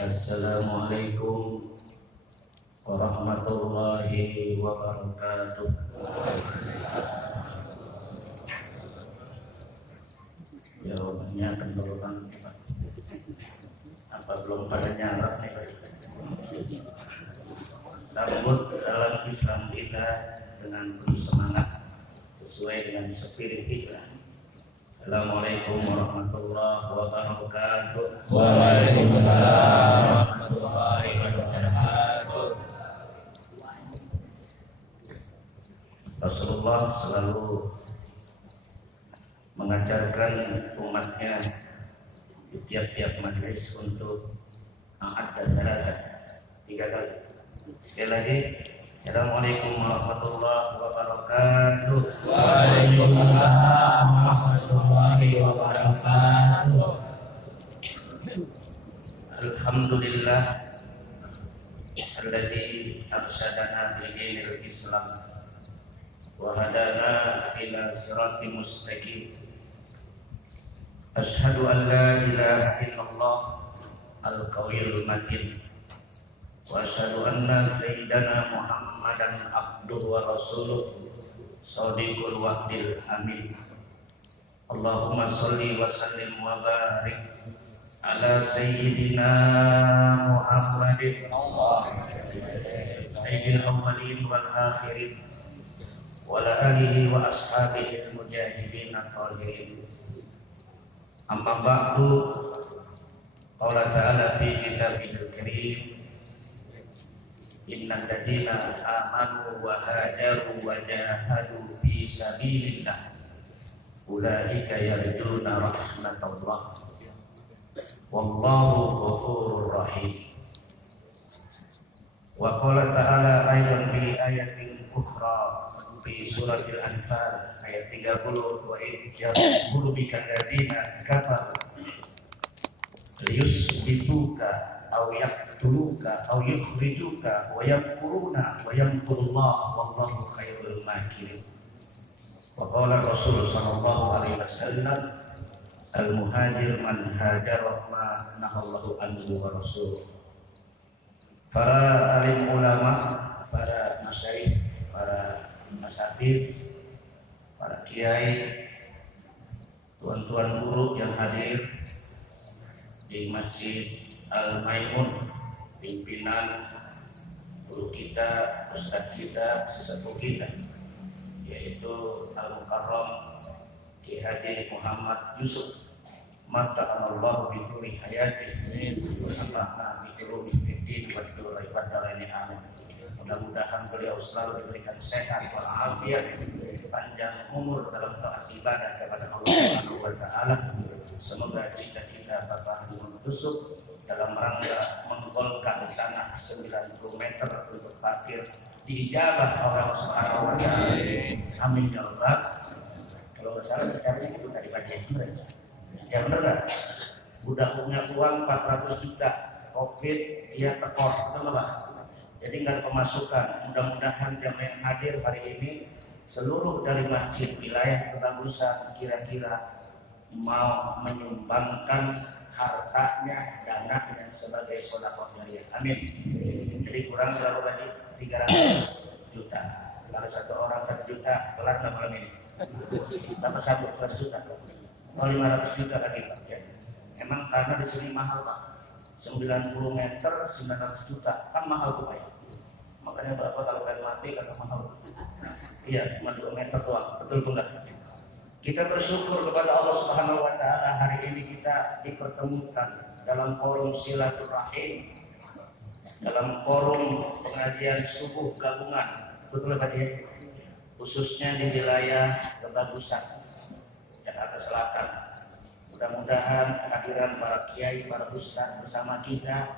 Assalamualaikum warahmatullahi wabarakatuh. Jawabannya kenturutan apa belum pada nyarap nih Pak? Sambut salam Islam kita dengan penuh semangat sesuai dengan spirit kita. Assalamualaikum warahmatullahi wabarakatuh. Waalaikumsalam warahmatullahi wabarakatuh. Rasulullah selalu mengajarkan umatnya di tiap-tiap majelis untuk ada darasa 3 kali. Sekali lagi, Assalamualaikum warahmatullahi wabarakatuh. Waalaikumsalam warahmatullahi wabarakatuh. Alhamdulillah alladzi arsyadana bi dinil Islam wa hadana ila siratal mustaqim. Asyhadu an la ilaha illallah al-qawiyyul matin wa asyhadu anna sayyidana Muhammadan abduhu wa rasuluh shadiqul wa'dil amin. Allahumma shalli wa sallim wa barik ala sayyidina Muhammadin sayyidil awwalin wal akhirin wa ala alihi wa ashabihi al-mujahidin at-tahirin. Amma ba'du, qala ta'ala fi kitabihil karim, innal ladzina amanu wa hajaru wa jahadu fi sabilillah ulaika yarjuna rahmatallah wallahu ghafurur rahim. Wa qala ta'ala aydan fi ayatin ukhra fi suratil Anfal ayat 30, wa yaqulu bika alladziina kafaru liyusbituka aw yaqtuluka aw yukhrijuka wa yamkuruna wa yamkurullahu wallahu khairul makirin. Wa qala Rasul sallallahu alaihi wasallam al-muhajir man hajara ma nahallahu anhu wa rasuluh. Para alim ulama, para masyayikh, para masatid, para kiai, tuan-tuan guru yang hadir di Masjid Al-Maimun, pimpinan guru kita, ustadz kita, sesepuh kita, yaitu Al-Mukarram Ki Haji Muhammad Yusuf Mata'anallahu bituri hayati Allahna bikirumi fiddin wa bikirul ibadalani amin. Mudah-mudahan beliau selalu diberikan sehat walafiat, panjang umur dalam taat ibadah kepada Allah Subhanahu wa taala. Semoga cita-cita Bapak Haji Yusuf dalam rangka menggolkan tanah 90 meter untuk parkir diijabah oleh Allah Subhanahu wa taala. Amin ya Allah. Kalau nggak salah bicaranya itu tadi Pak Jenderal. Ya benar kan? Udah punya uang 400 juta, Covid dia tekor, betul Pak? Jadi nggak ada pemasukan. Mudah-mudahan jamaah yang hadir hari ini seluruh dari masjid wilayah kebagusan kira-kira mau menyumbangkan hartanya, dananya sebagai sedekah jariyah. Amin. Jadi kurang berapa lagi? 300 juta. Kalau satu orang 1 juta, kelar nggak malam ini? Dapat 100 juta. Oh, 500 juta lagi Pak. Ya. Emang karena di sini mahal Pak. 90 meter 900 juta kan mahal tuh Pak ya. Makanya berapa kalau kalian mati kata mahal. Iya, cuma 2 meter doang. Betul enggak? Kita bersyukur kepada Allah Subhanahu wa taala hari ini kita dipertemukan dalam forum silaturahim, dalam forum pengajian subuh gabungan. Betul Pak ya? Khususnya di wilayah kebagusan Jakarta Selatan. Mudah-mudahan kehadiran para kiai, para ustaz bersama kita,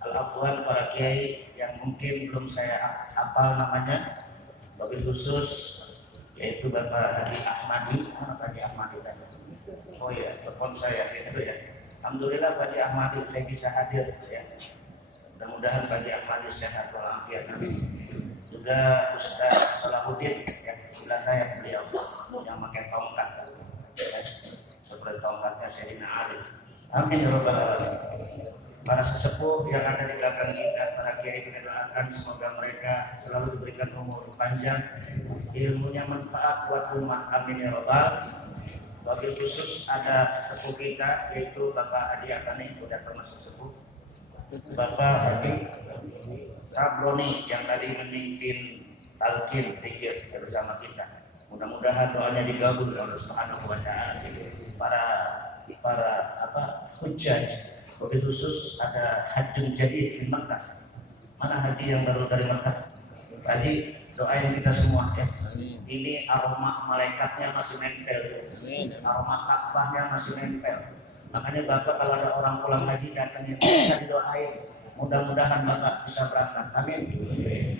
al-afwan para kiai yang mungkin belum saya hafal namanya, wabil khusus yaitu Bapak Haji Ahmadi. Pak Haji Ahmadi tadi. Oh ya, telepon saya gitu ya. Alhamdulillah Pak Haji Ahmadi saya bisa hadir ya. Mudah-mudahan Pak Haji Ahmadi sehat walafiat. Juga Ustaz Salahuddin yang sebelah saya beliau yang pakai tongkat. seperti tongkatnya Sayyidina Ali. Amin ya rabbal alamin. Para sesepuh yang ada di belakang kita, para kiai kita doakan semoga mereka selalu diberikan umur panjang, ilmunya manfaat buat umat. Amin ya rabbal. Wabil khusus ada sesepuh kita yaitu Bapak Adi Akane, sudah termasuk sesepuh. Bapak Adi Sabroni yang tadi memimpin talqin zikir bersama kita. Mudah-mudahan doanya digabung oleh Allah Subhanahu wa taala. Para hujjaj, wabil khusus ada hajjun jadid di Makkah. Mana haji yang baru dari Makkah? Tadi doain kita semua ya. Ini aroma malaikatnya masih nempel, aroma Ka'bahnya masih nempel. Makanya Bapak kalau ada orang pulang haji datangin bisa didoain. Mudah-mudahan Bapak bisa berangkat. Amin.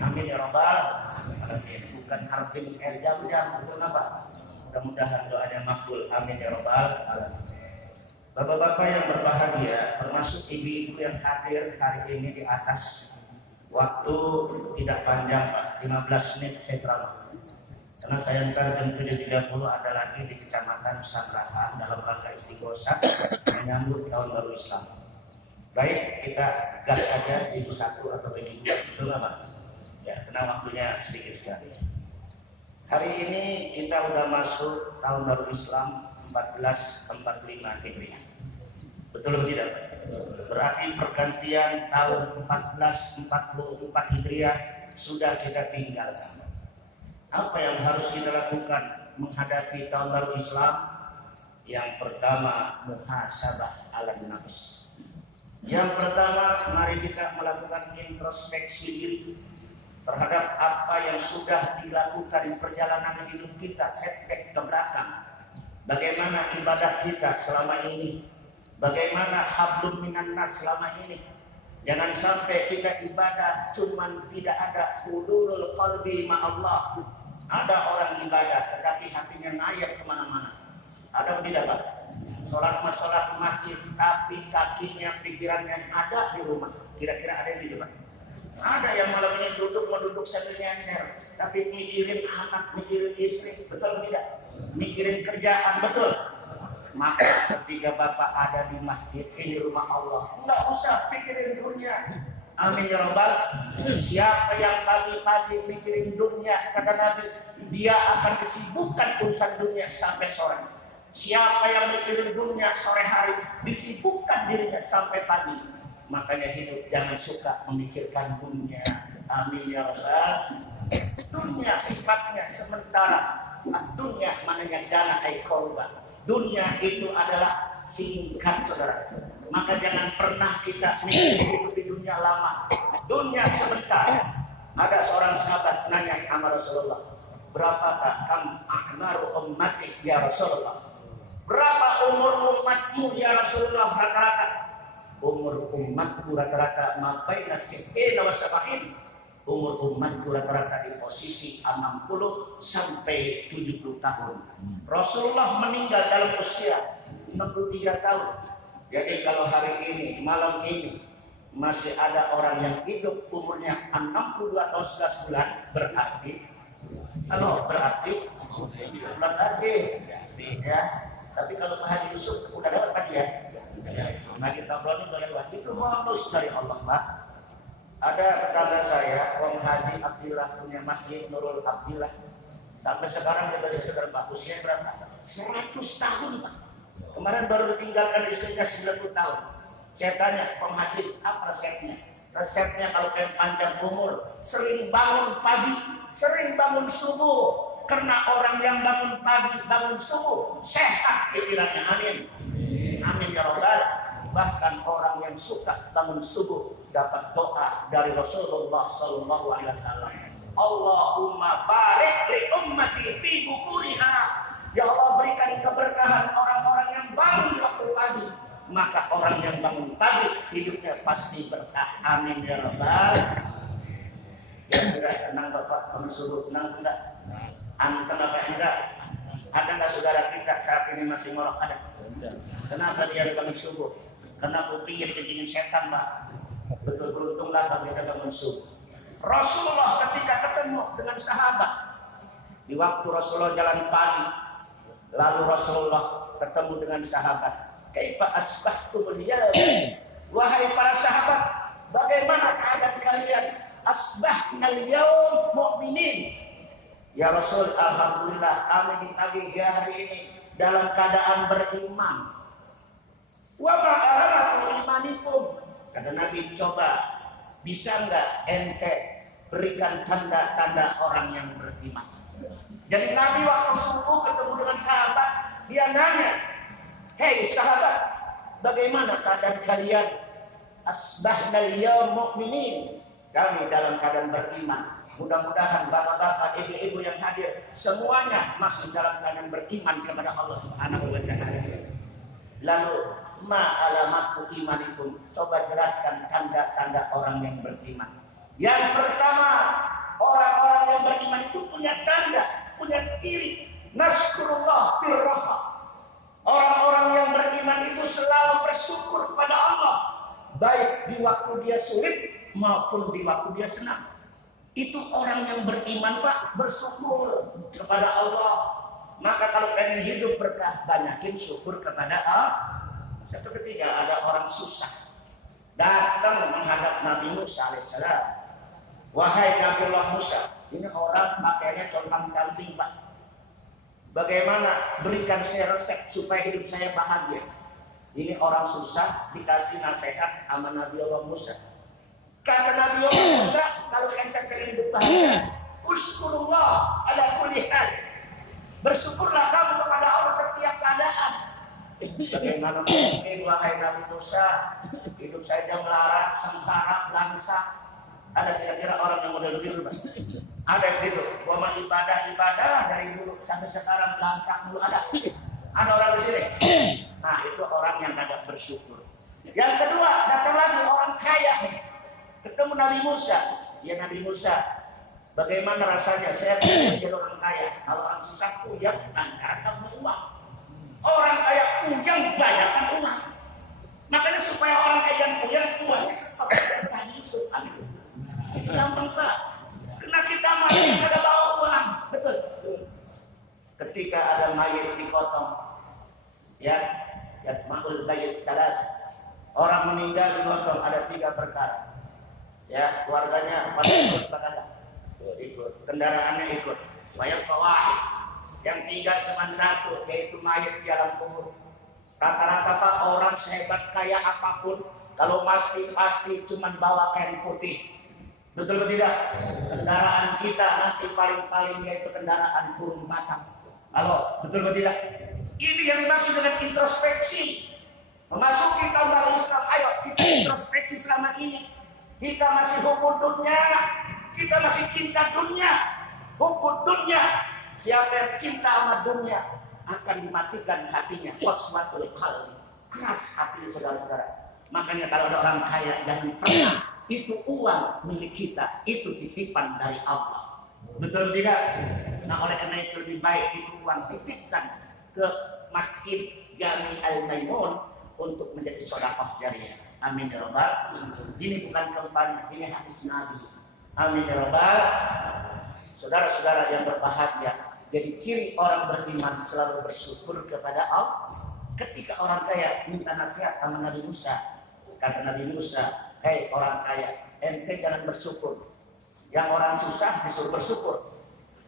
Amin ya rabbal alamin. Bukan harfin jam-jam betul Bapak. Mudah-mudahan doanya makbul. Amin ya rabbal alamin. Bapak-bapak yang berbahagia, termasuk ibu-ibu yang hadir hari ini di atas. Waktu tidak panjang Pak, 15 menit saya ceramah. Karena saya ntar jam 7.30 ada lagi di Kecamatan Sangrahan dalam rangka istighosah menyambut tahun baru Islam. Baik, kita gas aja ibu 1 atau ibu 2, betul nggak Pak? Ya, karena waktunya sedikit sekali. Hari ini kita udah masuk tahun baru Islam 1445 Hijriah. Betul atau tidak? Berarti pergantian tahun 1444 Hijriah sudah kita tinggalkan. Apa yang harus kita lakukan menghadapi tahun baru Islam? Yang pertama, muhasabah ala nafs. Yang pertama, mari kita melakukan introspeksi diri terhadap apa yang sudah dilakukan di perjalanan hidup kita setback ke belakang. Bagaimana ibadah kita selama ini? Bagaimana hablum minan nas selama ini? Jangan sampai kita ibadah cuman tidak ada hudurul qalbi ma Allah. Ada orang ibadah tetapi hatinya ngayap kemana-mana. Ada tidak Pak? Sholat masjid tapi kakinya, pikirannya ada di rumah. Kira-kira ada yang di rumah? Ada yang malam ini duduk sambil nyender, tapi mikirin anak, mikirin istri, betul tidak? Mikirin kerjaan, betul. Maka ketika Bapak ada di masjid, ini rumah Allah, nggak usah pikirin dunia. Amin ya rabbal. Siapa yang pagi-pagi mikirin dunia, kata Nabi, dia akan disibukkan urusan dunia sampai sore. Siapa yang mikirin dunia sore hari, disibukkan dirinya sampai pagi. Makanya hidup jangan suka memikirkan dunia. Amin ya rabbal. Dunia sifatnya sementara. Dunia maknanya dana korban. Dunia itu adalah singkat saudara. Maka jangan pernah kita mikir hidup di dunia lama. Dunia sebentar. Ada seorang sahabat nanya sama Rasulullah, berapakah kam a'maru ummati ya Rasulullah? Berapa umur umatmu ya Rasulullah rata-rata? Umur umatku rata-rata mabaina sittina wa sab'in. Umur umatku rata-rata di posisi 60 sampai 70 tahun. Rasulullah meninggal dalam usia 63 tahun. Jadi kalau hari ini, malam ini masih ada orang yang hidup umurnya 62 tahun 11 bulan, berarti ya. Tapi kalau Pak Haji Yusuf udah dapat Pak ya. Nah kita belum lewat. Itu bonus dari Allah Pak. Ada tetangga saya, Om Haji Abdillah punya masjid Nurul Abdillah. Sampai sekarang dia masih segar Pak. Usia berapa? 100 tahun Pak. Kemarin baru ditinggalkan istrinya 90 tahun. Saya tanya, Om Haji, apa resepnya? Resepnya kalau pengen panjang umur, sering bangun pagi, sering bangun subuh. Karena orang yang bangun pagi, bangun subuh, sehat pikirannya. Amin. Amin ya rabbal. Bahkan orang yang suka bangun subuh dapat doa dari Rasulullah Sallallahu Alaihi Wasallam. Allahumma barik li ummati fi bukuriha. Ya Allah berikan keberkahan orang-orang yang bangun waktu pagi. Maka orang yang bangun pagi hidupnya pasti berkah. Amin ya rabbal. Ya sudah tenang Bapak bangun subuh, tenang enggak? Kenapa enggak? Ada enggak saudara kita saat ini masih ngorok ada? Kenapa dia bangun subuh? Karena kupingnya dikencingin setan Pak. Betul beruntunglah kalau kita bangun subuh. Rasulullah ketika ketemu dengan sahabat di waktu Rasulullah jalan pagi, Lalu Rasulullah ketemu dengan sahabat. Kaifa asbahtum al-yawm? Wahai para sahabat, bagaimana keadaan kalian? Asbahna al-yawm mu'minin. Ya Rasul, alhamdulillah kami di pagi hari ini dalam keadaan beriman. Wa ma alamatul imanikum. Kata Nabi, coba bisa enggak ente berikan tanda-tanda orang yang beriman. Jadi Nabi waktu subuh ketemu dengan sahabat, dia nanya, hei sahabat, bagaimana keadaan kalian? Asbahna al-yawm mu'minin. Kami dalam keadaan beriman. Mudah-mudahan bapak-bapak, ibu-ibu yang hadir semuanya masih dalam keadaan beriman kepada Allah Subhanahu wa taala. Lalu ma alamatu imanikum? Coba jelaskan tanda-tanda orang yang beriman. Yang pertama, orang-orang yang beriman itu punya tanda, punya ciri. Nasrullah birraha. Orang-orang yang beriman itu selalu bersyukur kepada Allah, baik di waktu dia sulit maupun di waktu dia senang. Itu orang yang beriman, Pak, bersyukur kepada Allah. Maka kalau pengen hidup berkah, banyakin syukur kepada Allah. Satu ketika ada orang susah datang menghadap Nabi Musa alaihissalam. Wahai Nabi Allah Musa, ini orang pakaiannya compang-camping, Pak. Bagaimana berikan saya resep supaya hidup saya bahagia? Ini orang susah dikasih nasihat sama Nabi Allah Musa. Kata Nabi Allah Musa, kalau ente pengen hidup bahagia, uskurullah ala kulli hal. Bersyukurlah kamu kepada Allah setiap keadaan. Bagaimana mungkin wahai Nabi Musa, hidup saya melarat, sengsara, langsa. Ada kira-kira orang yang model begitu, Pak? Ada yang begitu. Gua mah ibadah dari dulu sampai sekarang langsa dulu ada. Ada orang di sini. Nah, itu orang yang agak bersyukur. Yang kedua, datang lagi orang kaya nih. Ketemu Nabi Musa. Ya Nabi Musa, bagaimana rasanya saya menjadi orang kaya? Kalau orang susah puyang, antara kamu uang. Orang kaya puyang, banyakkan uang. Makanya supaya orang kaya puyang, uangnya stop. Tadi Yusuf, amin. Itu gampang, Pak. Karena kita masih ada bawa uang. Betul. Ketika ada mayat dipotong, ya makhluk mayat salas. Orang meninggal dipotong, ada 3 perkara. Ya, keluarganya pada ikut, ikut, kendaraannya ikut. Mayat wahid. Yang tinggal cuma 1, yaitu mayat di alam kubur. Rata-rata Pak, orang sehebat kaya apapun, kalau pasti cuma bawa kain putih. Betul atau tidak? Kendaraan kita nanti paling-paling yaitu kendaraan burung batang. Halo, betul atau tidak? Ini yang dimaksud dengan introspeksi. Memasuki tahun baru Islam, ayo kita introspeksi selama ini. Kita masih hubud dunia, kita masih cinta dunia, hubud dunia. Siapa yang cinta sama dunia akan dimatikan hatinya. Qaswatul qalbi, keras hati saudara-saudara. Makanya kalau ada orang kaya jangan pernah itu uang milik kita, itu titipan dari Allah. Betul tidak? Nah, oleh karena itu lebih baik itu uang titipkan ke Masjid Jami Al-Maimun untuk menjadi sedekah jariah. Amin ya rabbal. Ini bukan kampanye, ini hadis Nabi. Amin ya rabbal. Saudara-saudara yang berbahagia, jadi ciri orang beriman selalu bersyukur kepada Allah. Ketika orang kaya minta nasihat sama Nabi Musa, kata Nabi Musa, hei orang kaya, ente jangan bersyukur. Yang orang susah disuruh bersyukur.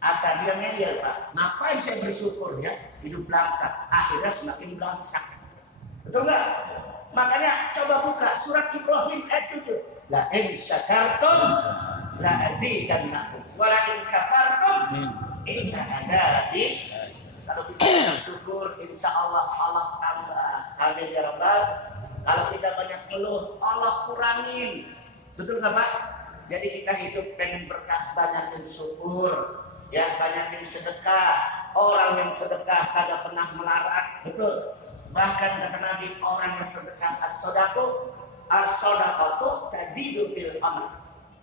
Akan dia ngeyel, Pak. Ngapain saya bersyukur ya? Hidup langsak, akhirnya semakin langsak. Betul nggak? Makanya coba buka surat Ibrahim ayat 7. La in syakartum la azidannakum wa la in kafartum inna adabi. Kalau kita bersyukur, insya Allah Allah tambah. Amin ya rabbal. Kalau kita banyak keluh, Allah kurangin. Betul nggak Pak? Jadi kita hidup pengen berkah, banyakin syukur, ya banyakin sedekah. Orang yang sedekah kagak pernah melarat, betul. Bahkan kata Nabi, orang yang sedekah as-sodaqatu tazidu fil amal.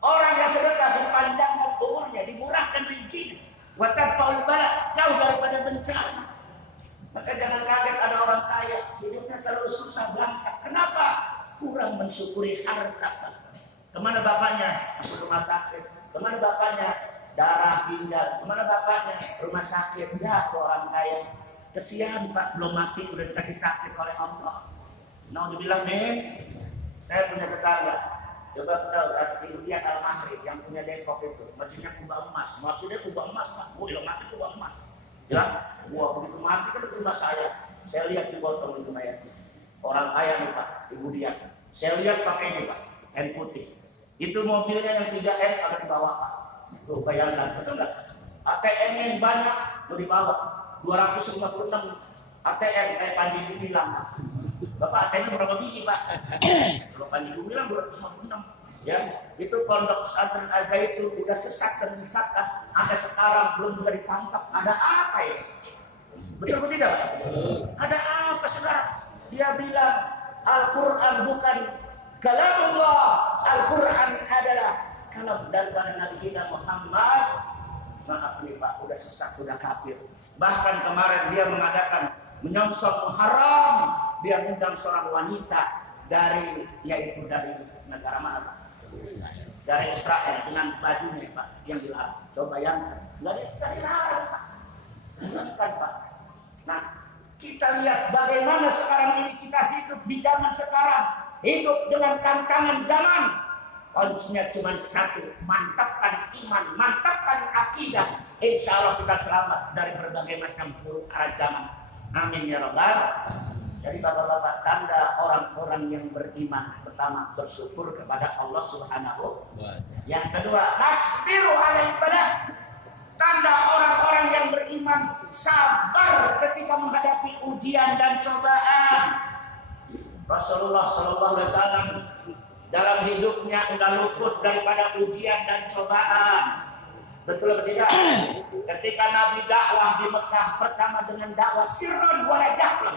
Orang yang sedekah dipandangkan umurnya, dimurahkan rezekinya. Wa tadfa'ul bala, jauh daripada bencana. Maka jangan kaget ada orang kaya, hidupnya selalu susah bangsa. Kenapa? Kurang mensyukuri harta. Kemana bapaknya? Masuk rumah sakit. Kemana bapaknya? Darah pindah. Kemana bapaknya? Rumah sakit. Ya, orang kaya. Kesian Pak, belum mati udah dikasih sakit oleh Allah. Nah dibilang nih, saya punya tetangga. Coba tahu ibu dia Al-Mahri yang punya Depok itu, masjidnya kubah emas. Maksudnya kubah emas Pak, belum mati kubah emas. Ya, wah begitu mati kan ke rumah saya. Saya lihat dipotong itu mayatnya. Orang kaya nih Pak, ibu dia. Saya lihat pakai ini Pak, N putih. Itu mobilnya yang 3M ada di bawah Pak. Tuh bayangkan, betul nggak? ATM yang banyak mau dibawa 256 ATM kayak Panji Gumilang. Bapak ATM berapa biji Pak? Kalau Panji Gumilang 256. Ya, itu pondok pesantren aja itu udah sesat dan disesatkan. Ada sekarang belum juga ditangkap. Ada apa ya? Betul betul tidak? Ada apa sekarang? Dia bilang Al-Quran bukan kalamullah. Al-Quran adalah kalam daripada Nabi kita Muhammad. Maaf nih Pak, udah sesat, udah kafir. Bahkan kemarin dia mengadakan menyongsong Muharram, dia undang seorang wanita dari negara mana Pak? Dari Israel dengan bajunya Pak yang dilarang. Coba bayangkan, nggak dilarang Pak. Bayangkan Pak. Nah, kita lihat bagaimana sekarang ini kita hidup di zaman sekarang, hidup dengan tantangan zaman. Kuncinya cuma satu, mantapkan iman, mantapkan akidah. Insya Allah kita selamat dari berbagai macam buruk arah zaman. Amin ya Rabbal. Jadi bapak-bapak, tanda orang-orang yang beriman, pertama bersyukur kepada Allah Subhanahu. Yang kedua, nasbiru alal ibadah. Tanda orang-orang yang beriman sabar ketika menghadapi ujian dan cobaan. Rasulullah Shallallahu Alaihi Wasallam dalam hidupnya enggak luput daripada ujian dan cobaan. Betul atau tidak? Ketika Nabi dakwah di Mekah pertama dengan dakwah sirron wala jahran.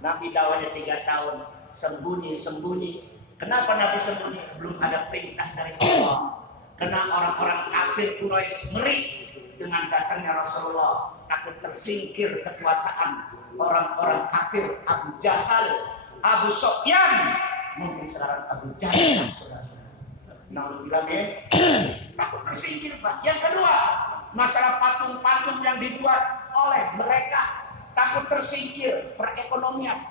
Nabi dakwahnya 3 tahun sembunyi-sembunyi. Kenapa Nabi sembunyi? Belum ada perintah dari Allah. Karena orang-orang kafir Quraisy ngeri dengan datangnya Rasulullah, takut tersingkir kekuasaan orang-orang kafir Abu Jahal, Abu Sufyan. Mungkin sekarang Abu Jahal, nah bilangnya takut tersingkir Pak. Yang kedua, masalah patung-patung yang dibuat oleh mereka, takut tersingkir perekonomian.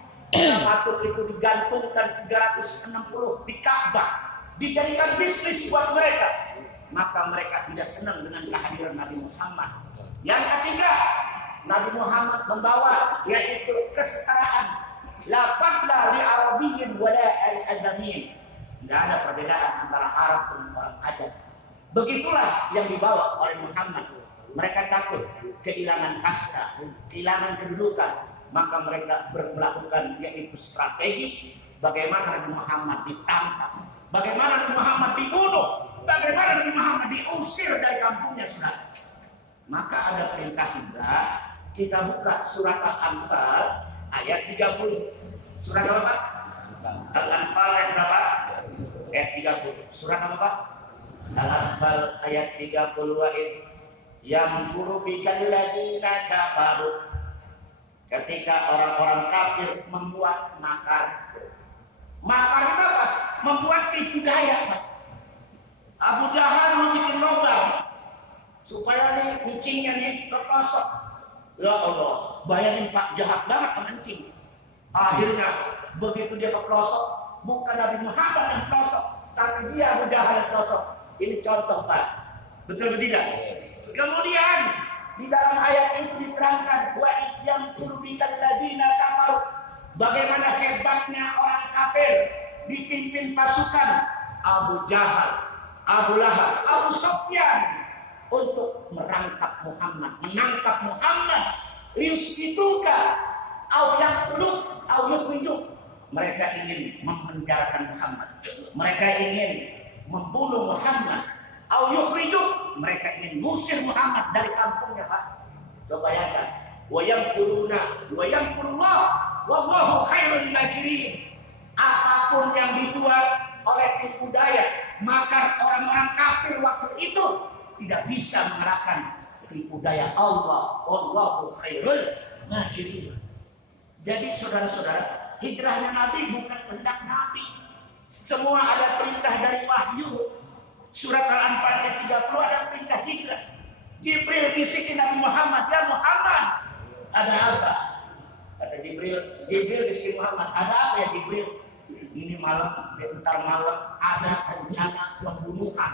Patung itu digantungkan 360 di Ka'bah, dijadikan bisnis buat mereka. Maka mereka tidak senang dengan kehadiran Nabi Muhammad. Yang ketiga, Nabi Muhammad membawa yaitu kesetaraan. La fadla li arabiyyin wala al-ajamiyyin. Tidak ada perbedaan antara Arab dan orang Ajam. Begitulah yang dibawa oleh Muhammad. Mereka takut kehilangan kasta, kehilangan kedudukan, maka mereka melakukan yaitu strategi bagaimana Nabi Muhammad ditangkap, bagaimana Nabi Muhammad dibunuh, bagaimana Nabi Muhammad diusir dari kampungnya Saudara. Maka ada perintah hijrah. Kita buka surat Al-Anfal ayat 30. Surat apa Pak? Al-Anfal ayat berapa? Ayat 30. Surat apa Pak? Al-Anfal ayat 30 yang guru bikal ladina kafaru. Ketika orang-orang kafir membuat makar. Makar itu apa? Membuat tipu daya Pak. Abu Jahal mau bikin lubang supaya nih kucingnya nih terpasok. Ya Allah, bayangin Pak, jahat banget sama kencing. Akhirnya begitu dia kepelosok, bukan Nabi Muhammad yang pelosok, tapi dia Abu Jahal yang pelosok. Ini contoh Pak, betul tidak? Kemudian di dalam ayat itu diterangkan wa yang kurbikal ladina kafaru. Bagaimana hebatnya orang kafir dipimpin pasukan Abu Jahal, Abu Lahab, Abu Sufyan untuk merangkap Muhammad, menangkap Muhammad. Yusbituka au yaqtuluk au yukhrijuk. Mereka ingin memenjarakan Muhammad. Mereka ingin membunuh Muhammad. Au yukhrijuk. Mereka ingin mengusir Muhammad dari kampungnya, Pak. Coba bayangkan. Wa yamkuruna wa yamkurullah wallahu khairul makirin. Apapun yang dibuat oleh tipu daya, maka orang-orang kafir waktu itu tidak bisa mengalahkan tipu daya Allah. Allahu khairul makirin. Jadi saudara-saudara, hijrahnya Nabi bukan kehendak Nabi. Semua ada perintah dari wahyu. Surat Al-Anfal ayat 30 ada perintah hijrah. Jibril bisikin Nabi Muhammad, ya Muhammad, Ada apa? Kata Jibril di Muhammad, ada apa ya Jibril? Ini malam, bentar malam ada rencana pembunuhan.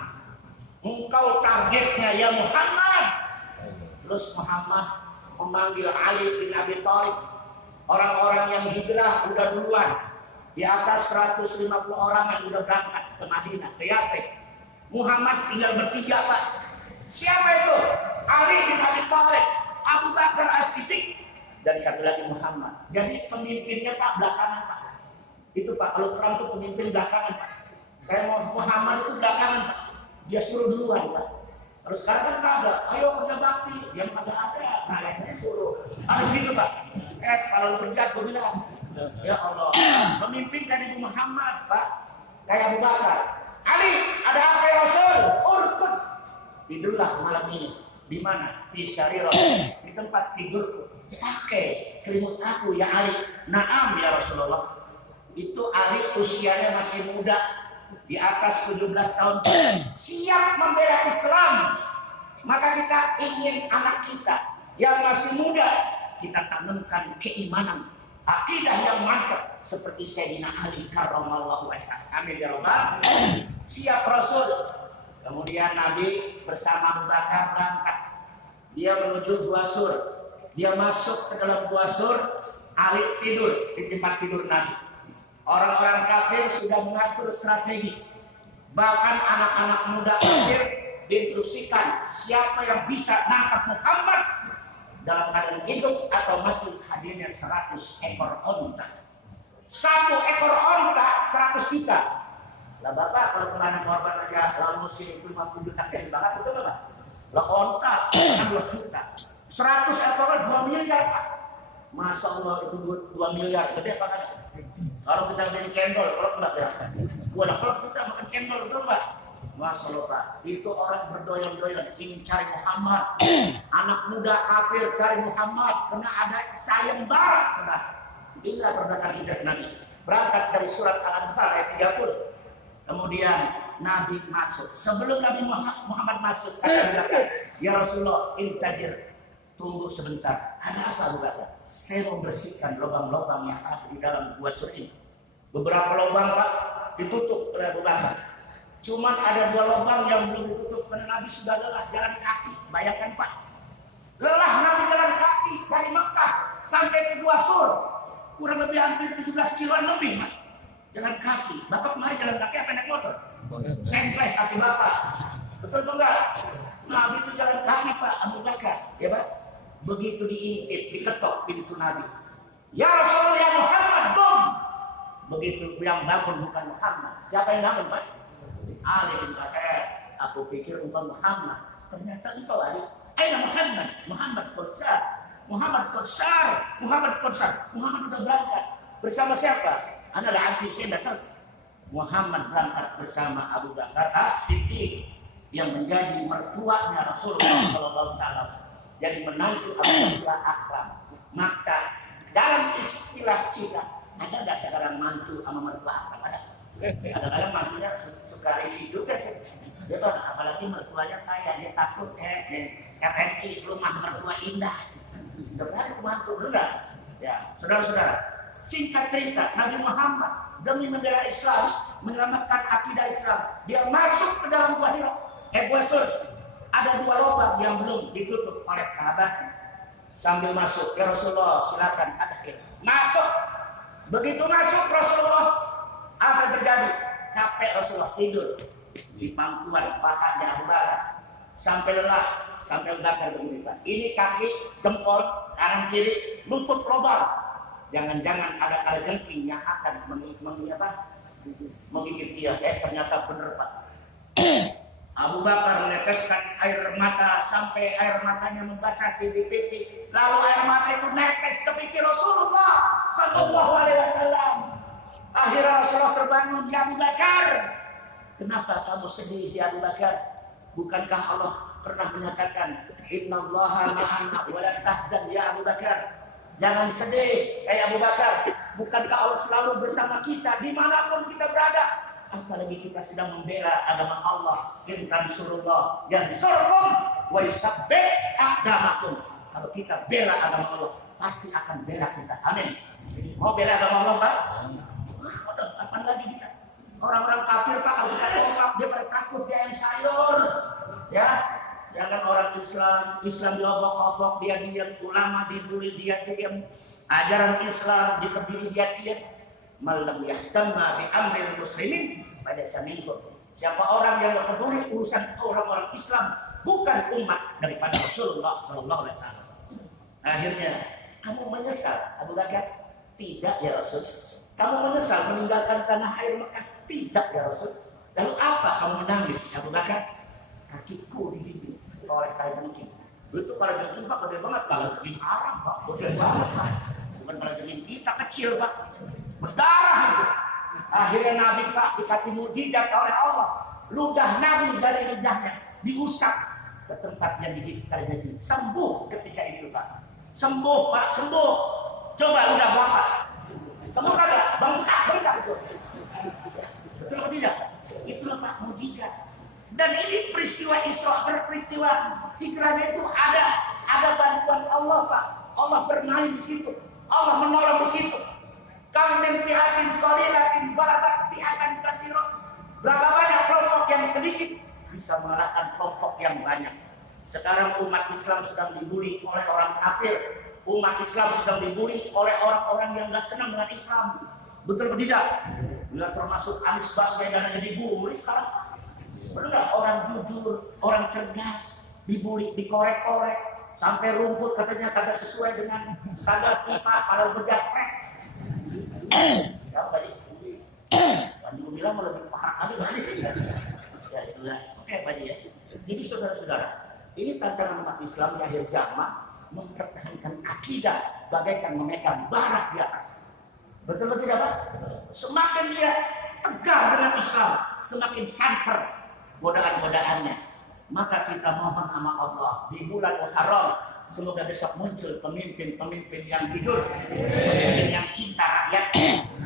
Engkau targetnya ya Muhammad. Terus Muhammad memanggil Ali bin Abi Thalib. Orang-orang yang hijrah udah duluan. Di atas 150 orang yang udah berangkat ke Madinah, ke Yastrib. Muhammad tinggal bertiga, Pak. Siapa itu? Ali bin Abi Thalib, Abu Bakar As-Siddiq, dan satu lagi Muhammad. Jadi pemimpinnya Pak belakangan, Pak. Itu Pak, kalau perang itu pemimpin belakangan, Pak. Saya mau Muhammad itu belakangan, Pak. Dia suruh duluan, Pak. Kalau sekarang kan ada, ayo kerja bakti, dia kagak ada, nah yang suruh. Ada begitu Pak. Kalau kerja gue bilang, ya Allah, pemimpin kan Ibu Muhammad, Pak. Kayak Abu Bakar. Ali, ada apa ya Rasul? Urkut. Tidurlah malam ini. Di mana? Di Syarirah. Di tempat tidurku. Pakai selimut aku ya Ali. Naam ya Rasulullah. Itu Ali usianya masih muda. Di atas 17 tahun. Siap membela Islam. Maka kita ingin anak kita yang masih muda, kita tanamkan keimanan, akidah yang mantap seperti Sayyidina Ali karramallahu wajhah. Amin ya rabbal. Siap Rasul. Kemudian Nabi bersama Abu Bakar berangkat. Dia menuju Gua Sur. Dia masuk ke dalam Gua Sur. Ali tidur di tempat tidur Nabi. Orang-orang kafir sudah mengatur strategi. Bahkan anak-anak muda kafir diinstruksikan siapa yang bisa nangkap Muhammad dalam keadaan hidup atau mati, hadiahnya 100 ekor onta. 1 ekor onta 100 juta. Lah Bapak kalau kemarin korban aja lawan musim itu 50 juta kali banget, betul Bapak? Lah onta 2 juta. 100 ekor 2 miliar Pak. Masya Allah itu 2 miliar, gede apa kan? Kalau kita beli cendol, kalau enggak ya. Kalau kita makan cendol, betul Pak? Masya Allah Pak, itu orang berdoyan-doyan ingin cari Muhammad. Anak muda kafir cari Muhammad karena ada sayembara. Inilah perkataan hidup Nabi. Berangkat dari surat Al-Anfal ayat 30. Kemudian Nabi masuk. Sebelum Nabi Muhammad masuk, kata ya Rasulullah, intajir, tunggu sebentar. Ada apa Abu Bakar? Saya mau bersihkan lubang-lubang yang ada di dalam Gua Sur ini. Beberapa lubang Pak ditutup oleh Abu Bakar. Cuman ada 2 lubang yang belum ditutup karena Nabi sudah lelah jalan kaki. Bayangkan Pak, lelah Nabi jalan kaki dari Mekah sampai ke Gua Sur, kurang lebih hampir 17 kiloan lebih Pak. Jalan kaki. Bapak kemarin jalan kaki apa naik motor? Sengkleh kaki Bapak. Betul enggak? Nabi itu jalan kaki Pak, Abu Bakar, ya Pak. Begitu diintip, diketok pintu Nabi. Ya Rasulullah ya Muhammad, dong. Begitu yang bangun bukan Muhammad. Siapa yang bangun Pak? Ali bin Bakar. Aku pikir umpam Muhammad. Ternyata engkau Ali. Aina Muhammad? Muhammad Qudsar. Muhammad Qudsar. Muhammad Qudsar. Muhammad sudah berangkat. Bersama siapa? Anda lah anti saya datang. Muhammad berangkat bersama Abu Bakar As-Siddiq yang menjadi mertuanya Rasulullah SAW. Jadi menantu Abdullah Akram. Maka dalam istilah kita, ada nggak sekarang mantu sama mertua Akram? Ada. Kadang-kadang mantunya suka risih juga. Dia tuh apalagi mertuanya kaya, dia takut RNI rumah mertua indah. Sebenarnya itu mantu, benar nggak? Ya, saudara-saudara. Singkat cerita, Nabi Muhammad demi membela Islam, menyelamatkan akidah Islam, dia masuk ke dalam Gua Sur. Ada 2 lubang yang belum ditutup oleh sahabat. Sambil masuk, ya Rasulullah silakan ada masuk. Begitu masuk Rasulullah, apa yang terjadi? Capek Rasulullah tidur di pangkuan pahanya Abu Bakar sampai lelah, sampai bakar begini Pak. Ini kaki, jempol, kanan kiri, lutut lubang. Jangan-jangan ada jengking yang akan menggigit dia. Ternyata benar Pak. Abu Bakar meneteskan air mata sampai air matanya membasahi di pipi. Lalu air mata itu netes ke pipi Rasulullah Sallallahu Alaihi Wasallam. Akhirnya Rasulullah terbangun, ya Abu Bakar, kenapa kamu sedih ya Abu Bakar? Bukankah Allah pernah menyatakan Innallaha ma'ana wa la tahzan ya Abu Bakar? Jangan sedih, Abu Bakar. Bukankah Allah selalu bersama kita dimanapun kita berada? Apalagi kita sedang membela agama Allah. Intan surullah yang disorong wa yusabbih aqdamakum. Kalau kita bela agama Allah, pasti akan bela kita. Amin. Jadi, mau bela agama Allah, Pak? Kapan lagi kita? Orang-orang kafir, Pak, kalau kita tolak, dia pada takut, dia yang sayur. Ya, jangan orang Islam diobok-obok, dia diam, ulama dibully, dia diam. Ajaran Islam dikebiri, dia diam. Malam yahtamma bi amril muslimin pada saminggu. Siapa orang yang tidak peduli urusan orang-orang Islam, bukan umat daripada Rasulullah Sallallahu Alaihi Wasallam. Akhirnya, kamu menyesal, Abu Bakar? Tidak ya Rasul. Kamu menyesal meninggalkan tanah air Mekah? Tidak ya Rasul. Lalu apa kamu menangis, Abu Bakar? Kakiku digigit oleh kalajengking. Itu kalajengking Pak gede banget, kalajengking Arab Pak, gede banget Pak. Bukan kalajengking kita kecil Pak. Berdarah itu. Akhirnya Nabi Pak dikasih mukjizat oleh Allah. Ludah Nabi dari lidahnya diusap ke tempat yang digigit kalajengking. Sembuh ketika itu Pak. Sembuh Pak, sembuh. Coba ludah Bapak. Sembuh kagak? Bengkak itu. Betul atau tidak? Itulah Pak mukjizat. Dan ini peristiwa Isra berperistiwa hijrahnya itu ada bantuan Allah Pak. Allah bermain di situ. Allah menolong di situ. Kam min fi'atin qalilatin ghalabat fi'atan katsirah. Berapa banyak kelompok yang sedikit bisa mengalahkan kelompok yang banyak. Sekarang umat Islam sedang dibully oleh orang kafir. Umat Islam sedang dibully oleh orang-orang yang tidak senang dengan Islam. Betul tidak? Bila termasuk Anies Baswedan yang dibully sekarang. Benar, orang jujur, orang cerdas, dibully, dikorek-korek, sampai rumput katanya kagak sesuai dengan standar FIFA, padahal berjakrek. Ya, tadi, Pak Haji bilang mau lebih parah lagi, Pak Haji. Ya, itulah. Oke, Pak Haji ya. Jadi saudara-saudara, ini tantangan umat Islam di akhir zaman mempertahankan akidah bagaikan memegang bara di atas. Betul tidak, Pak? Semakin dia tegar dengan Islam, semakin santer godaan-godaannya. Maka kita mohon sama Allah di bulan Muharram, semoga besok muncul pemimpin-pemimpin yang hidup, pemimpin yang cinta rakyat,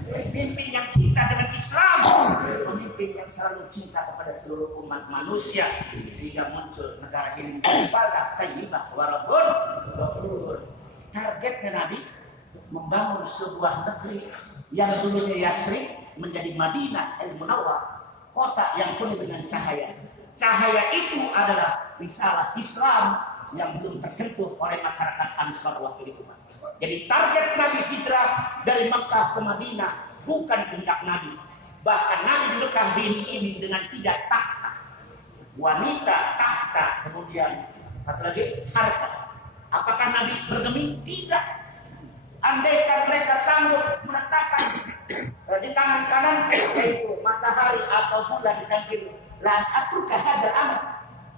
pemimpin yang cinta dengan Islam, pemimpin yang selalu cinta kepada seluruh umat manusia, sehingga muncul negara ini ibadah thayyibah warabun ghafur. Targetnya Nabi membangun sebuah negeri yang dulunya Yasrib menjadi Madinah al-Munawwar, kota yang penuh dengan cahaya. Cahaya itu adalah risalah Islam yang belum tersentuh oleh masyarakat Ansar waktu itu. Jadi target Nabi hijrah dari Makkah ke Madinah bukan kehendak Nabi. Bahkan Nabi Mekah diiming dengan 3 tahta. Wanita, tahta, kemudian satu lagi harta. Apakah Nabi bergeming? Tidak. Andaikan mereka sanggup meletakkan di tangan kanan yaitu matahari atau bulan di kaki lan aturka hadal amal,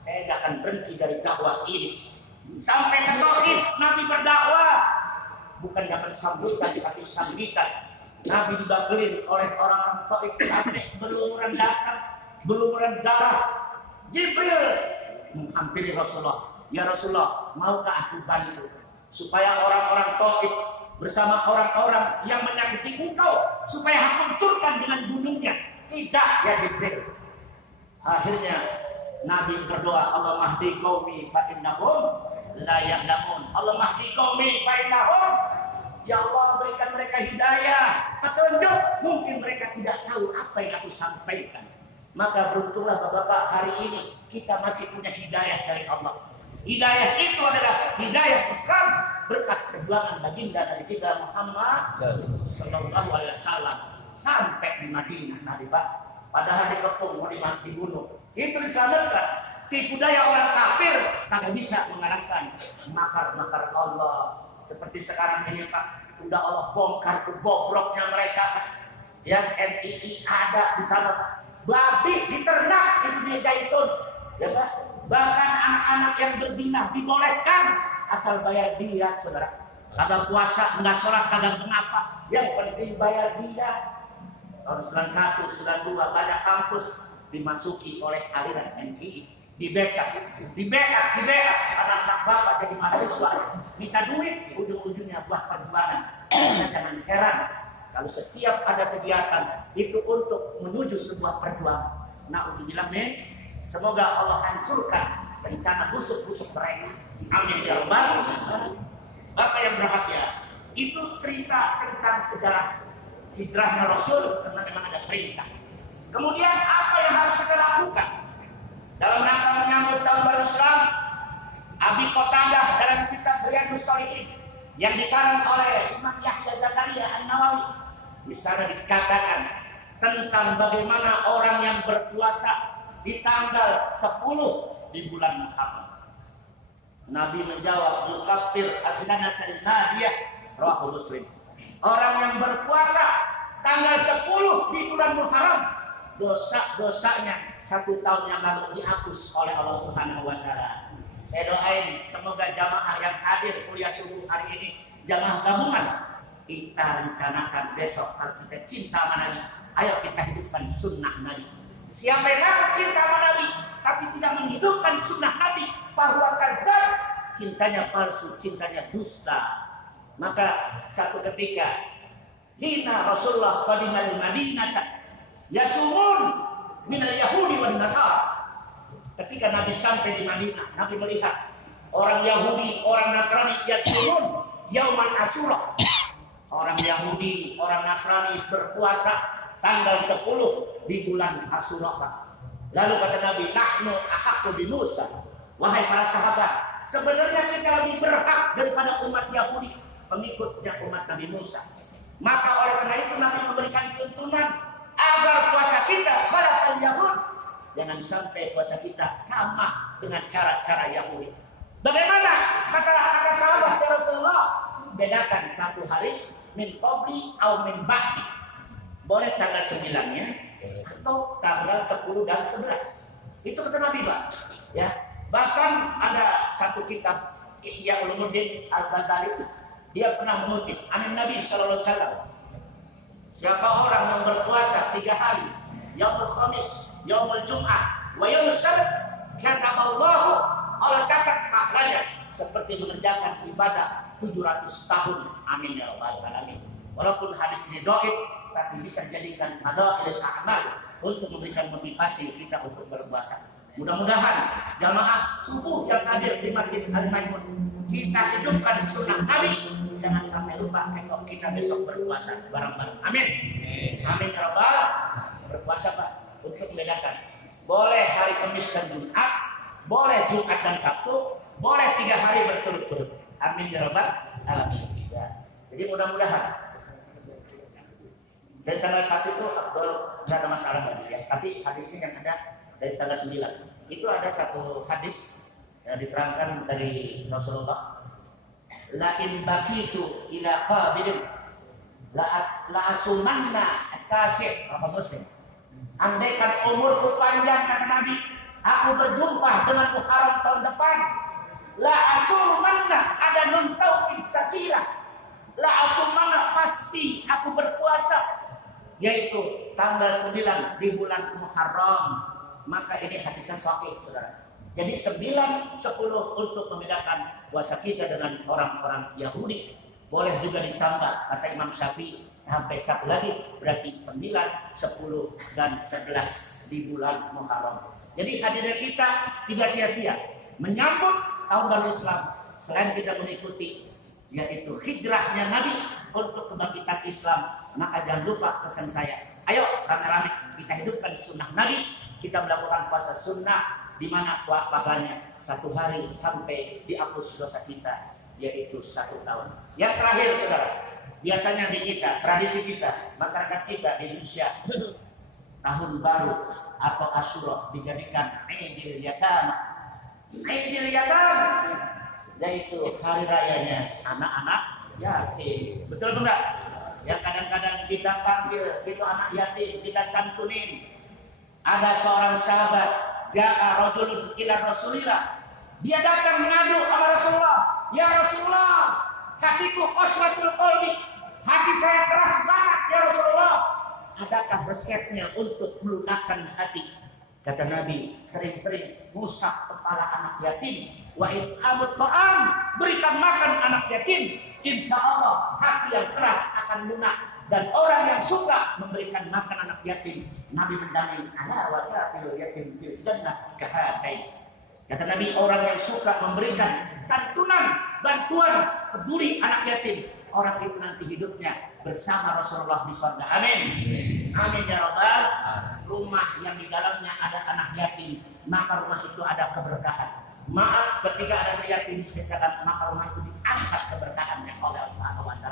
saya tidak akan berhenti dari dakwah ini sampai ke tauhid. Nabi berdakwah bukan dapat sambutan dikasih sambitan. Nabi dibagelin oleh orang-orang tauhid sampai berlumuran darah. Jibril menghampiri Rasulullah, ya Rasulullah, maukah aku bantu supaya orang-orang tauhid bersama orang-orang yang menyakiti engkau supaya hancurkan dengan gunungnya? Tidak ya Jibril. Akhirnya Nabi berdoa, Allah mahdi qaumi fa innahum la ya'lamun. Allah mahdi qaumi fa innahum, ya Allah berikan mereka hidayah, petunjuk, mungkin mereka tidak tahu apa yang aku sampaikan. Maka beruntunglah Bapak-bapak, hari ini kita masih punya hidayah dari Allah. Hidayah itu adalah hidayah Islam berkat perjuangan baginda dari kita Muhammad Sallallahu Alaihi Wasallam sampai di Madinah. Nabi Pak padahal dikepung mau dibunuh, itu diselamatkan. Tipu daya orang kafir tak bisa mengalahkan makar-makar Allah. Seperti sekarang ini Pak, udah Allah bongkar kebobroknya mereka. Yang NII ada di sana, babi diternak itu di Zaitun, ya Pak. Bahkan anak-anak yang berzina dibolehkan asal bayar dia, saudara. Kagak puasa, enggak sholat, kagak mengapa, yang penting bayar dia. Tahun 91, 92 banyak kampus dimasuki oleh aliran NII, di backup, anak-anak bapak jadi mahasiswa, minta duit, ujung-ujungnya buah perjuangan. Jangan heran kalau setiap ada kegiatan itu untuk menuju sebuah perjuangan. Na'udzubillah min, semoga Allah hancurkan rencana busuk-busuk mereka. Amin ya rabbal alamin. Bapak yang berbahagia, Itu cerita tentang sejarah hijrahnya Rasul karena memang ada perintah. Kemudian apa yang harus kita lakukan dalam rangka menyambut tahun baru Islam? Abi Qatadah dalam kitab Riyadhus Shalihin yang dikarang oleh Imam Yahya Zakaria An-Nawawi, di sana dikatakan tentang bagaimana orang yang berpuasa di tanggal 10 di bulan Muharram. Nabi menjawab, yukaffir as-sanatal madiyah, rawahu Muslim. Orang yang berpuasa tanggal 10 di bulan Muharram, dosa-dosanya 1 tahun yang lalu dihapus oleh Allah Subhanahu wa taala. Saya doain semoga jamaah yang hadir kuliah subuh hari ini, jamaah gabungan, kita rencanakan besok kalau kita cinta sama Nabi, ayo kita hidupkan sunnah Nabi. Siapa yang ngaku cinta sama Nabi tapi tidak menghidupkan sunnah Nabi, bahwa kadzab, cintanya palsu, cintanya dusta. Maka satu ketika hina Rasulullah qadimal Madinah yasumun minal Yahudi wan Nasara. Ketika Nabi sampai di Madinah, Nabi melihat orang Yahudi, orang Nasrani yasumun yaumal Asyura. Orang Yahudi, orang Nasrani berpuasa tanggal 10 di bulan Asyura. Lalu kata Nabi, nahnu ahaqqu bi Musa. Wahai para sahabat, sebenarnya kita lebih berhak daripada umat Yahudi, pengikutnya umat Nabi Musa. Maka oleh karena itu Nabi memberikan tuntunan agar puasa kita khalaqal Yahud, jangan sampai puasa kita sama dengan cara-cara Yahudi. Bagaimana? Kata sahabat ya Rasulullah, bedakan 1 hari min qabli atau min ba'di. Boleh tanggal 9-nya atau tanggal 10 dan 11. Itu kata Nabi, Pak. Ya. Bahkan ada satu kitab Ihya Ulumuddin Al-Ghazali, dia pernah mengutip an Nabi sallallahu alaihi wasallam. Siapa orang yang berpuasa 3 hari, yaumul khamis, yaumul jum'ah, wa yaumul sabt, kataballahu, Allah catat pahalanya seperti mengerjakan ibadah 700 tahun. Amin ya rabbal alamin. Walaupun hadis ini dhaif, tapi bisa dijadikan madailul a'mal untuk memberikan motivasi kita untuk berpuasa. Mudah-mudahan jamaah subuh yang hadir di Masjid Al-Maimun, kita hidupkan sunnah Nabi. Jangan sampai lupa kita besok berpuasa bareng-bareng. Amin. Amin ya rabbal. Berpuasa Pak untuk membedakan. Boleh hari Kamis dan Jumat, boleh Jumat dan Sabtu, boleh 3 hari berturut-turut. Amin ya rabbal alamin. Ya. Jadi mudah-mudahan dari tanggal 1 itu Abdul tidak ada masalah bagi ya. Tapi hadisnya yang ada dari tanggal 9 itu ada satu hadis yang diterangkan dari Rasulullah, la in baqitu ila qabilin la asumanna at-tasi', apa Muslim. Andaikan umurku panjang kata Nabi, aku berjumpa dengan Muharram tahun depan, la asumanna, ada nun taukid sakilah, la asumanna, pasti aku berpuasa, yaitu tanggal 9 di bulan Muharram. Maka ini hadisnya sahih, saudara. Jadi 9, 10 untuk membedakan puasa kita dengan orang-orang Yahudi. Boleh juga ditambah, kata Imam Syafi'i, sampai 1 lagi, berarti 9, 10, dan 11 di bulan Muharram. Jadi hadirnya kita tidak sia-sia menyambut tahun baru Islam. Selain kita mengikuti, yaitu hijrahnya Nabi untuk kebangkitan Islam, maka jangan lupa pesan saya. Ayo rame-rame kita hidupkan sunnah Nabi. Kita melakukan puasa sunnah di mana pahalanya 1 hari sampai dihapus dosa kita, yaitu 1 tahun. Yang terakhir saudara, biasanya di kita, tradisi kita, masyarakat kita di Indonesia, tahun baru atau Asyura dijadikan Idul Yatam. Idul Yatam yaitu hari rayanya anak-anak yatim. Betul enggak? Yang kadang-kadang kita panggil itu anak yatim, kita santunin. Ada seorang sahabat, ja'a rajulun ila Rasulillah. Dia datang mengadu sama Rasulullah. Ya Rasulullah, hatiku qaswatul qalbi. Hati saya keras banget ya Rasulullah. Adakah resepnya untuk melunakkan hati? Kata Nabi, sering-sering rusak kepala anak yatim. Wa it'amut ta'am, berikan makan anak yatim. Insya Allah hati yang keras akan lunak. Dan orang yang suka memberikan makan anak yatim, Nabi mendamin ala wa kafilul yatim fil jannah kahatain. Kata Nabi, orang yang suka memberikan santunan, bantuan, peduli anak yatim, orang itu nanti hidupnya bersama Rasulullah di surga. Amin. Amin ya Rabbal. Rumah yang di dalamnya ada anak yatim, maka rumah itu ada keberkahan. Maaf, ketika ada anak yatim disesakan, maka rumah itu diangkat keberkahannya oleh Allah SWT.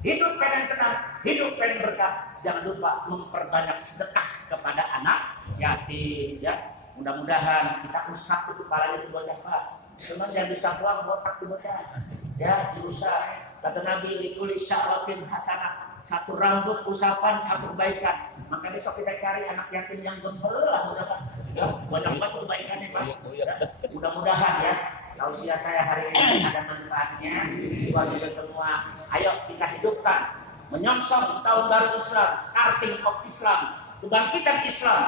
Hidup pengen tenang, hidup pengen berkah. Jangan lupa memperbanyak sedekah kepada anak yatim. Ya, mudah-mudahan kita usap itu kepalanya itu bocah Pak. Cuman yang bisa buang botak itu bocah. Ya, diusap. Kata Nabi, likuli sya'ratin hasanah. Satu rambut usapan, satu kebaikan. Maka besok kita cari anak yatim yang gembel lah, mudah-mudahan. Ya, banyak banget kebaikannya Pak. Ya, mudah-mudahan ya. Tausiah saya hari ini ada manfaatnya buat kita semua. Ayo kita hidupkan, menyongsong tahun baru Islam, starting of Islam, kebangkitan Islam.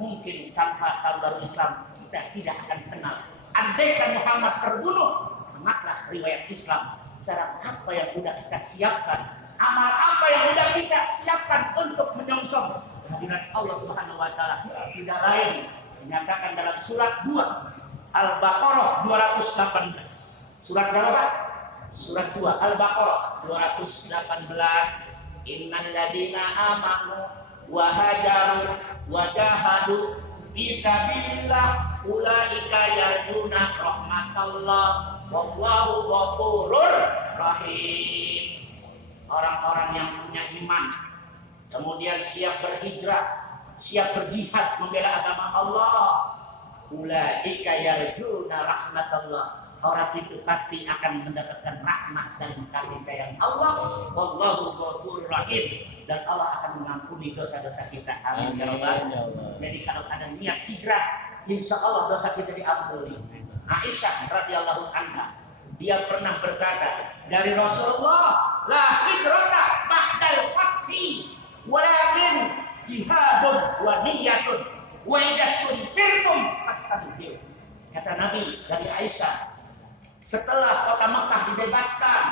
Mungkin tanpa tahun baru Islam kita tidak akan kenal. Andaikan Muhammad terbunuh, sematlah riwayat Islam. Sekarang apa yang sudah kita siapkan, amal apa yang sudah kita siapkan untuk menyongsong kehadiran Allah Subhanahu wa taala. Tidak lain dinyatakan dalam surat 2 Al-Baqarah 218. Surat berapa? Surat 2 Al-Baqarah 218. Innal ladina amanu wa hajaru wa jahadu fi sabilillah ulaika yarjuna rahmatallah wallahu ghafurur rahim. Orang-orang yang punya iman, kemudian siap berhijrah, siap berjihad membela agama Allah, ulaika yarjuna rahmatallah. Orang itu pasti akan mendapatkan rahmat dan kasih sayang Allah. Wallahu ghafurur rahim. Dan Allah akan mengampuni dosa-dosa kita. Amin ya Rabbal. Jadi kalau ada niat hijrah, insya Allah dosa kita diampuni. Aisyah radhiyallahu anha, dia pernah berkata dari Rasulullah, la hijrata ba'dal fathi walakin jihadun wa niyyatun wa idza kuntum fastaghfir. Kata Nabi dari Aisyah, setelah kota Mekah dibebaskan,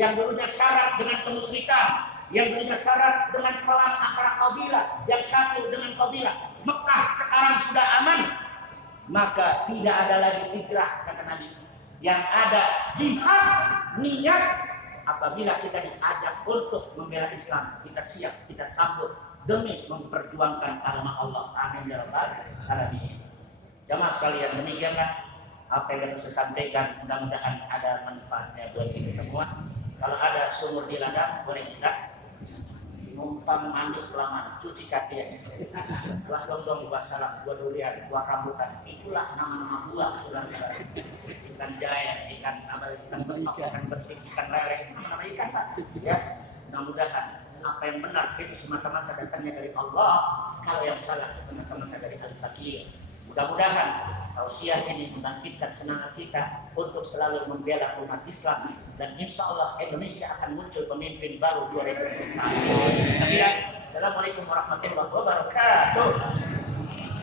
yang dulunya syarat dengan kemusyrikan, yang dulunya syarat dengan perang antara kabilah, yang satu dengan kabilah, Mekah sekarang sudah aman, maka tidak ada lagi hijrah, kata Nabi. Yang ada jihad, niat. Apabila kita diajak untuk membela Islam, kita siap, kita sambut demi memperjuangkan agama Allah. Amin ya Rabbal alamin. Jamaah sekalian, demikianlah apa yang saya sampaikan. Mudah-mudahan ada manfaatnya buat kita semua. Kalau ada sumur di ladang, boleh kita numpang mandi kelamaan, cuci kaki. Buah dong, buah salam, buah durian, buah rambutan. Itulah nama-nama buah. Ikan jahe, ikan betok, ikan betik, ikan lele, nama-nama ikan Pak. Ya, mudah-mudahan apa yang benar itu semata-mata datangnya dari Allah. Kalau yang salah semata-mata dari al-fakir. Mudah-mudahan tausiah ini membangkitkan semangat kita untuk selalu membela umat Islam, dan insya Allah Indonesia akan muncul pemimpin baru 2024. Assalamualaikum warahmatullahi wabarakatuh.